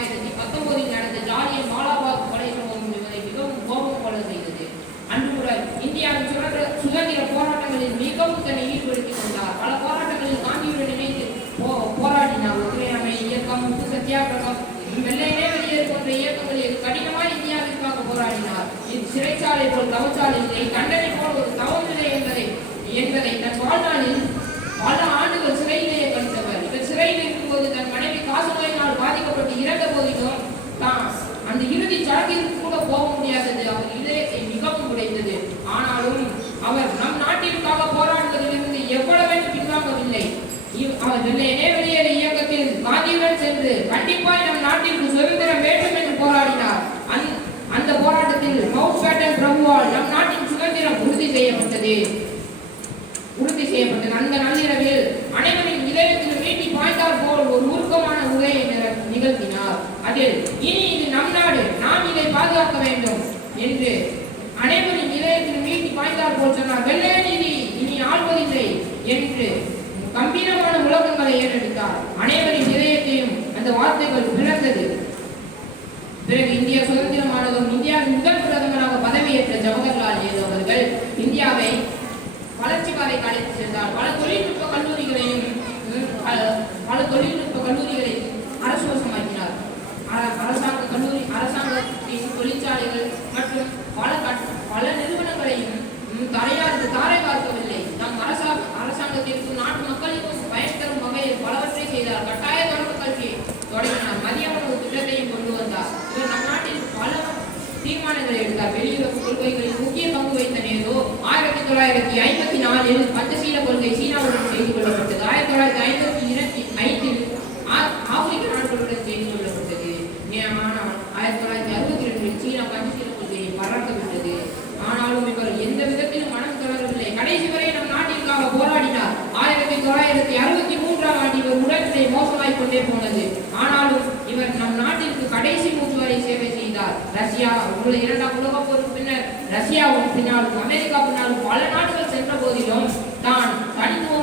1919 நடந்த ஜாலியன் வாலாபாக் கொலை சம்பவம் இவரை மிகவும் கோபம் கொள்ள செய்தது. அன்று முதல் இந்தியாவின் சுதந்திர போராட்டங்களில் மிகவும் தன்னை ஈடுபடுத்திக் கொண்டார். பல போராட்டங்களில் காந்தியுடன் இணைந்து போராடினார். ஒத்துழையாமை இயக்கம், உப்பு சத்தியாகிரகம், வெள்ளையிலே வெளியேறு போன்ற இயக்கங்களில் கடினமாய் இந்தியாவிற்காக போராடினார். சிறைச்சாலை போல் தவச்சாலை இல்லை, தண்டனை போல் ஒரு தவம் இல்லை என்பதை தன் வாழ்நாளில் பல ஆண்டுகள் சிறையிலேயே கழித்தவர். இவர் சிறையில் இருக்கும்போது தன் மனைவி காசு நோயினால் பாதிக்கப்பட்டு இறந்த போதிலும் தான் அந்த இறுதி சடங்கிற்கு கூட போக முடியாதது அவர் இதயத்தை மிகவும் உடைத்தது. ஆனாலும் அவர் நம் நாட்டிற்காக போராடுவதிலிருந்து எவ்வளவு பின்வாங்கவில்லை. அவர் வெள்ளையனே வெளியேறு இயக்கத்தில் காந்தியுடன் சென்று கண்டிப்பாய் நம் நாட்டிற்கு சுதந்திரம் வேண்டும் என்று போராடினார். அந்த போராட்டத்தில் மவுண்ட் பேட்டன் பிரபுவால் நம் நாட்டின் சுதந்திரம் உறுதி செய்யப்பட்டது. அந்த நள்ளிரவில் அனைவரின் இதயத்தில் மீட்டி பாய்ந்தார் போல் ஒரு உருக்கமான உரையை நிகழ்த்தினார். அதில் இனி இது நம் நாடு, நாம் இதை பாதுகாக்க வேண்டும் என்று அனைவரின் இதயத்தில் மீட்டி பாய்ந்தார் போல் சொன்னார். வெள்ளைய நீதி இனி ஆள்வதில்லை என்று கம்பீரமான முழக்கங்களை ஏறெடுத்தார். அனைவரின் இதயத்தையும் அந்த வார்த்தைகள் பிளந்தது. பிறகு இந்தியா சுதந்திரமானதும் இந்தியாவின் முதல் பிரதமராக பதவியேற்ற ஜவஹர்லால் நேரு அவர்கள் இந்தியாவை வளர்ச்சி பாதைக்கு அழைத்து சென்றார். பல தொழில்நுட்ப கல்லூரிகளை அரசுவசமாக்கினார். அரசாங்கத்தின் தொழிற்சாலைகள் மற்றும் பல நிறுவனங்களையும் தாரை பார்க்கவில்லை. நம் அரசாங்கத்திற்கும் நாட்டு மக்களுக்கும் பயன் தரும் வகையில் பலவற்றை செய்தார். கட்டாய தொடக்க கல்வியை தொடங்கினார். மதிய உணவு திட்டத்தையும் கொண்டு வந்தார். இவர் நம் நாட்டில் பல தீர்மானங்களை எடுத்தார். வெளியுறவு கொள்கைகளில் முக்கிய பங்கு வைத்த நேரு 1954 பஞ்சசீல கொள்கை சீனாவுடன் செய்து கொள்ளப்பட்டது. 1955 ஆப்பிரிக்க நாடுகளுடன் செய்து கொள்ளப்பட்டது. ஆனால் 1962 சீனா பஞ்சசீல கொள்கையை பறக்கவிட்டது. ஆனாலும் இவர் எந்த விதத்திலும் மனம் தொடரவில்லை. கடைசி வரை நம் நாட்டிற்காக போராடினார். 1963 இவர் உடல்நிலை மோசமாய் கொண்டே போனது. ஆனாலும் இவர் நம் நாட்டிற்கு கடைசி மூச்சு வரை சேவை செய்தார். ரஷ்யா இரண்டாம் உலகப் போருக்கு பின்னர் ரஷ்யாவும் பின்னாலும் அமெரிக்கா பின்னாலும் பல நாடுகள் சென்ற போதிலும் தான் தனித்துவம்